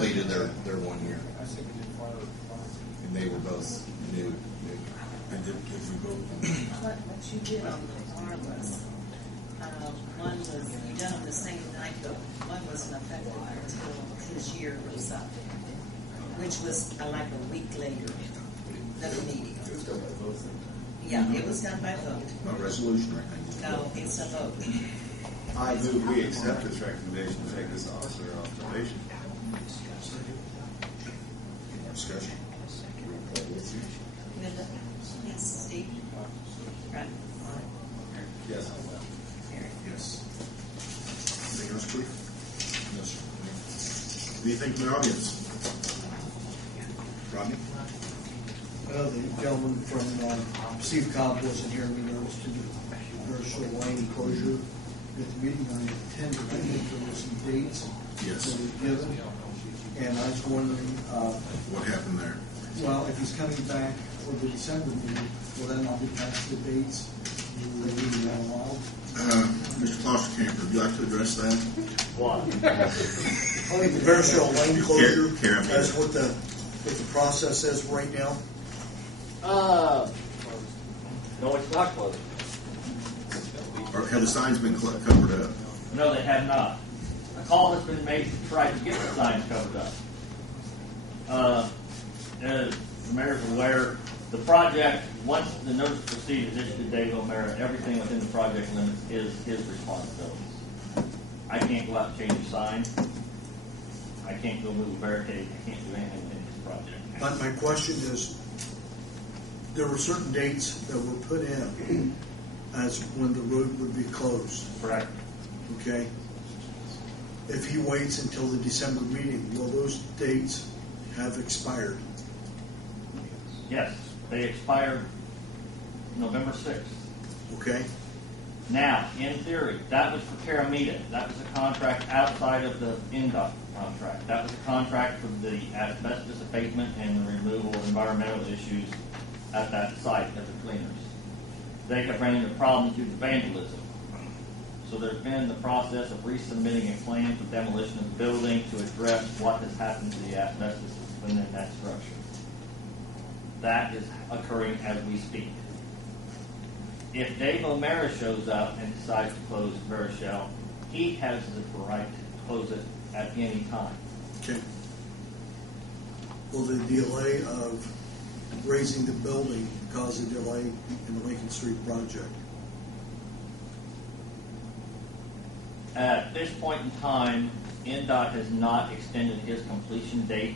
completed their 1 year, I said we did fire. and they were both new. And did you go? What you did on the wireless, one was, you done on the same night, but one wasn't effective until his year was up, which was like a week later than the meeting. It was done by both. Yeah, it was done by vote. Not a resolution or anything. No, it's a vote. I move we accept this recommendation to take this officer off probation. Any more discussion? Roll call, please. Linda? Yes. Steve? Right. Yes. Mary? Yes. Anything else, Chief? No, sir. Anything from the audience? Rodney? The gentleman from Steve Cobb wasn't here. We noticed to the commercial lane closure at the meeting. I attended. I think there were some dates Yes. that were given, and I was wondering, What happened there? well, if he's coming back for the December meeting, will that not be past the dates that we allowed? Mr. Foster Camper, would you like to address that? What? I think the commercial lane closure, Karen. that's what the process is right now. No, it's not closed. Or have the signs been covered up? No, they have not. A call has been made to try to get the signs covered up. As the mayor's aware, the project, once the notice to proceed is issued to Dave O'Mara, everything within the project limits is his responsibility. I can't go out and change a sign. I can't go move a barricade. I can't do anything within his project. My question is, there were certain dates that were put in as when the road would be closed, Correct. okay? If he waits until the December meeting, will those dates have expired? Yes, they expired November 6th. Okay? Now, in theory, that was for Caramita. That was a contract outside of the NDOT contract. That was a contract for the asbestos abatement and the removal of environmental issues at that site as the cleaners. They have ran into problems due to vandalism. So there's been the process of resubmitting a plan for demolition of the building to address what has happened to the asbestos within that structure. That is occurring as we speak. If Dave O'Mara shows up and decides to close Verichelle, he has the right to close it at any time. Okay. Will the delay of raising the building cause a delay in the Lincoln Street project? At this point in time, NDOT has not extended his completion date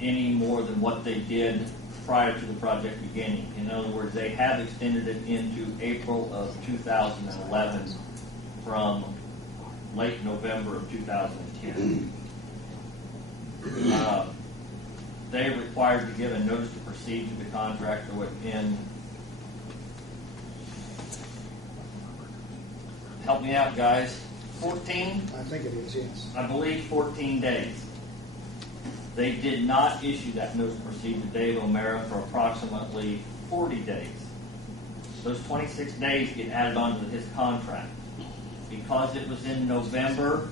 any more than what they did prior to the project beginning. In other words, they have extended it into April of 2011 from late November of 2010. They are required to give a notice to proceed to the contractor within, help me out guys, 14? I think it is, yes. I believe 14 days. They did not issue that notice to proceed to Dave O'Mara for approximately 40 days. Those 26 days get added onto his contract. Because it was in November,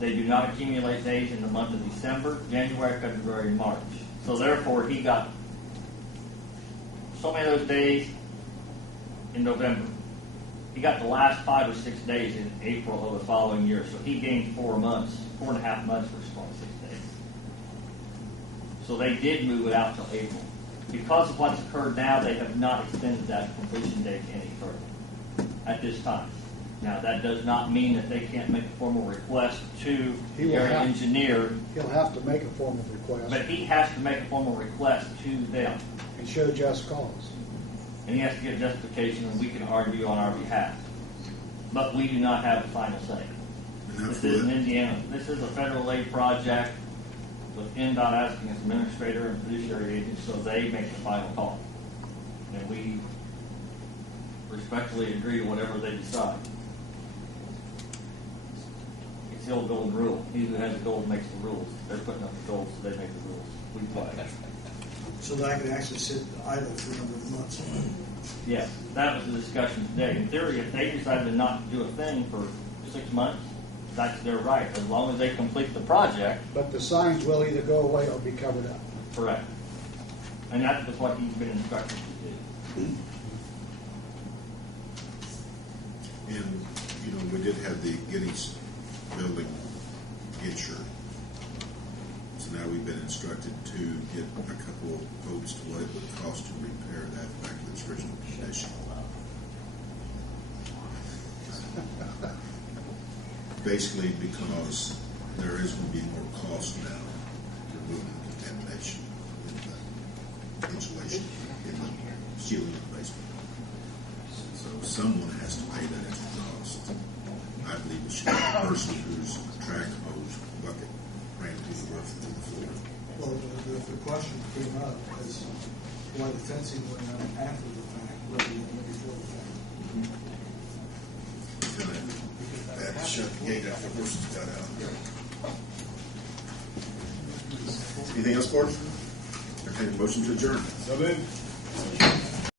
they do not accumulate days in the month of December, January, February, March. So therefore, he got so many of those days in November. He got the last 5 or 6 days in April of the following year. So he gained 4 months, 4.5 months for his 26 days. So they did move it out till April. Because of what's occurred now, they have not extended that completion date any further at this time. Now, that does not mean that they can't make a formal request to the area engineer, He'll have to make a formal request but he has to make a formal request to them. and show just cause. And he has to give justification, and we can argue on our behalf. But we do not have the final say. This is in Indiana. This is a federal aid project with NDOT acting as administrator and fiduciary agent, so they make the final call. And we respectfully agree to whatever they decide. It's the old golden rule. He who has the gold makes the rules. They're putting up the gold, so they make the rules. We play. So that I can actually sit idle for a number of months. Yes, that was the discussion today. In theory, if they decided to not do a thing for 6 months, that's their right, as long as they complete the project. But the signs will either go away or be covered up. Correct. And that's just what he's been instructed to do. And, you know, we did have the Guinness building insured. So now we've been instructed to get a couple of quotes to what it would cost to repair that back to its original condition. Basically because there is going to be more cost now removing the contamination in the insulation in the ceiling of the basement. So someone has to pay that extra cost. I believe it should be the person whose track hose bucket ran through the roof through the floor. Well, the question came up as why the fencing went up after the fact rather than before the fact. That shut the gate after the horses got out. Anything else, board? Entertain a motion to adjourn. So moved.